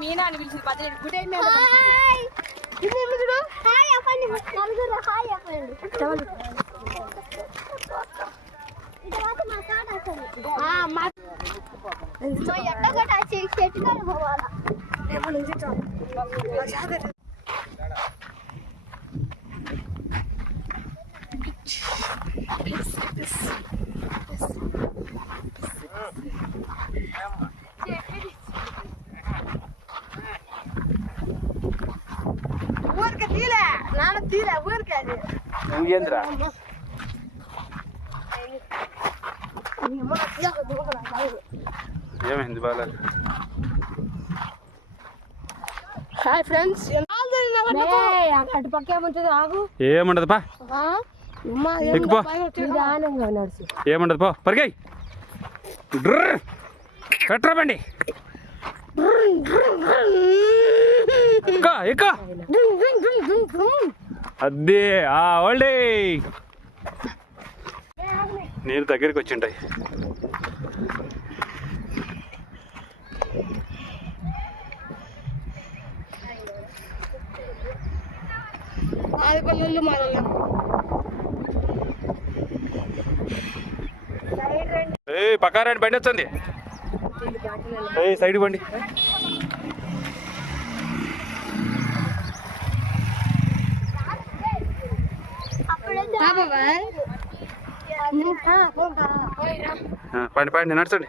మీనా అని పిలిచింది పద్దెనిమిది ఊరికే తీలే నాన్న తీలే ఊరికే అది ఏంద్రా ఏమైంది బాగా హాయ్ ఫ్రెండ్స్ అటు పక్క ఏముంటుంది ఆగు ఏముండదు పా ఎక్కుపో ఏముండదు పో పరిగై కట్టరాబండి ఎక్కు అదే ఓల్డే నీరు దగ్గరికి వచ్చింటాయి పక్కారండి బండి వచ్చింది సైడ్ బండి పండి పండి నడుచండి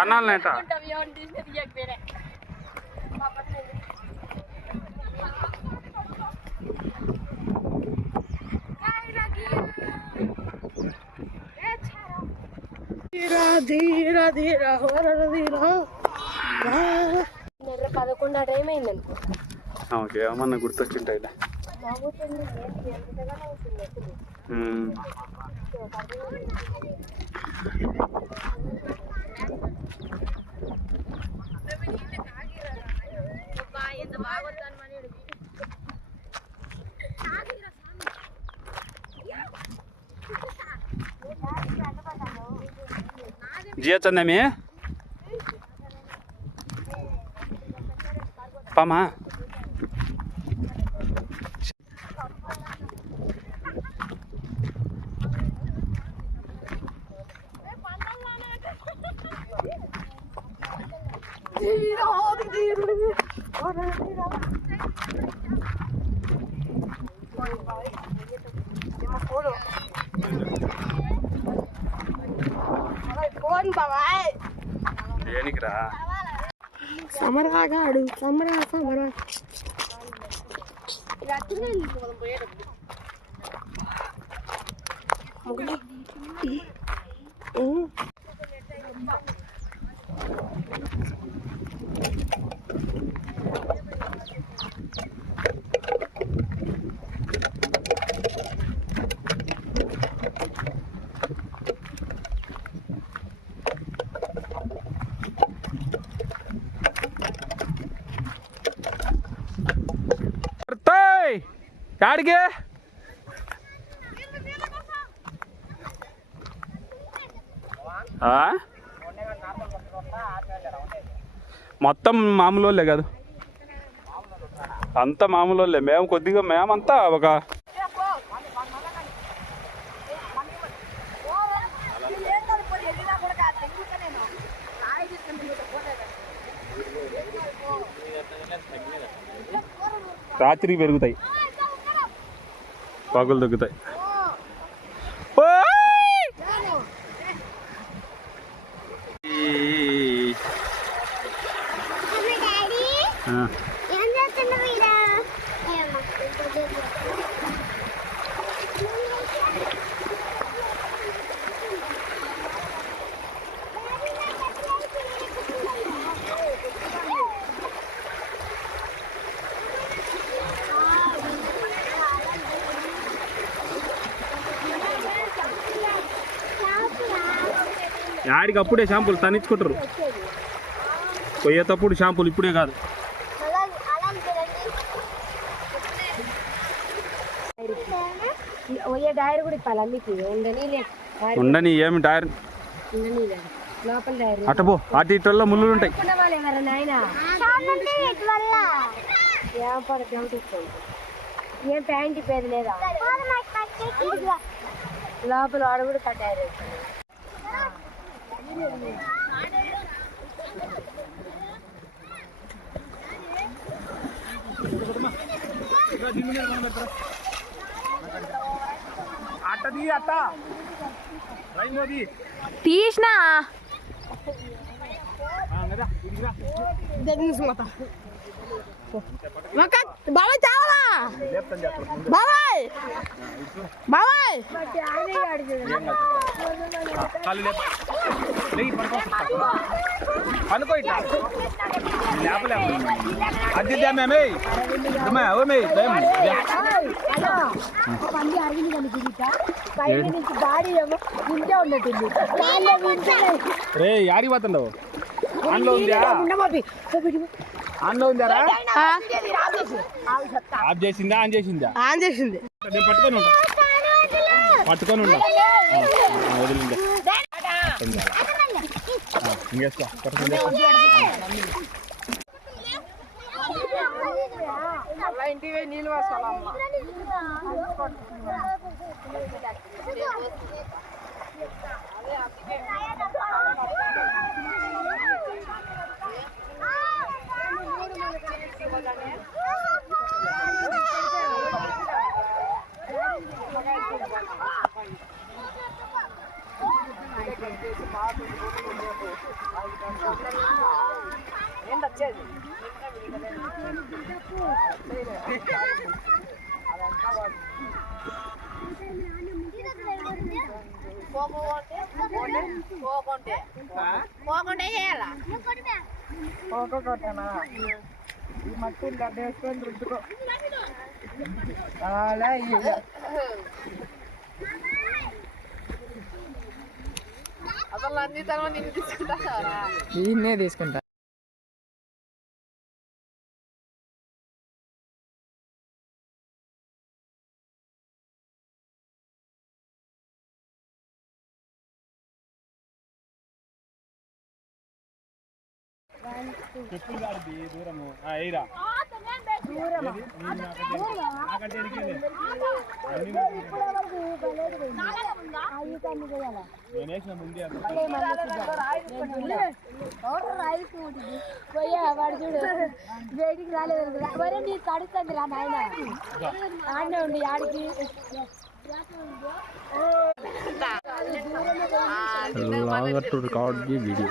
అన్నాలనేట ధీరా ధీరా ధీరా 11 టైం అయిందనుకో ఓకే ఏమన్నా గుర్తొచ్చింటాయి జియా చందమి పామా దేనికిరా సమరాగాడు సమరా సమరా యాడికి మొత్తం మామూలు వాళ్ళే కాదు అంతా మామూలు వాళ్ళే మేము కొద్దిగా మేమంతా ఒక రాత్రికి పెరుగుతాయి పగులు తగ్గుతాయి యాడికి అప్పుడే షాంపూలు తనిచ్చుకుంటారు. పోయేటప్పుడు షాంపూలు ఇప్పుడే కాదు. పోయే డైరీ కూడా ఇప్పాలా మీకు? ఉండని ఏమి టైర్ లోపల డైరీ అటపో అటు ఇటల్లో ముళ్ళు ఉంటాయి. ఏం ప్యాంట్ ఇప్పేది లేదా? లోపల వాడు కూడా కట్టారు. తీసినా బాబాయ్ చావలా బాబాయ్ బాబాయ్ అనుకో ఇట్లా అది మేమే రే యాడి పోతుండవు? ఆన్లో ఉందా? ఆన్లో ఉందారా? ఆఫ్ చేసిందా? ఆన్ చేసిందా? ఆన్ చేసింది. నేను పట్టుకొని ఉంటా వదిలిందా ఇంకేస్తా పట్టుకుందా? ఇంటివే నీళ్ళు వస్తావా? ఈ మట్టి వేసుకొని రుద్దుకో. అలా అసలు అన్ని తర్వాత నిన్ను తీసుకుంటా. దీన్నే తీసుకుంటా. దూరము ఎయిరా పోయా వాడు చూడు వేడికి రాలేదు. మరే నీకు కడుస్తుంది రా నాయన. ఆడనే ఉండి ఆడికి రికార్డ్ వీడియో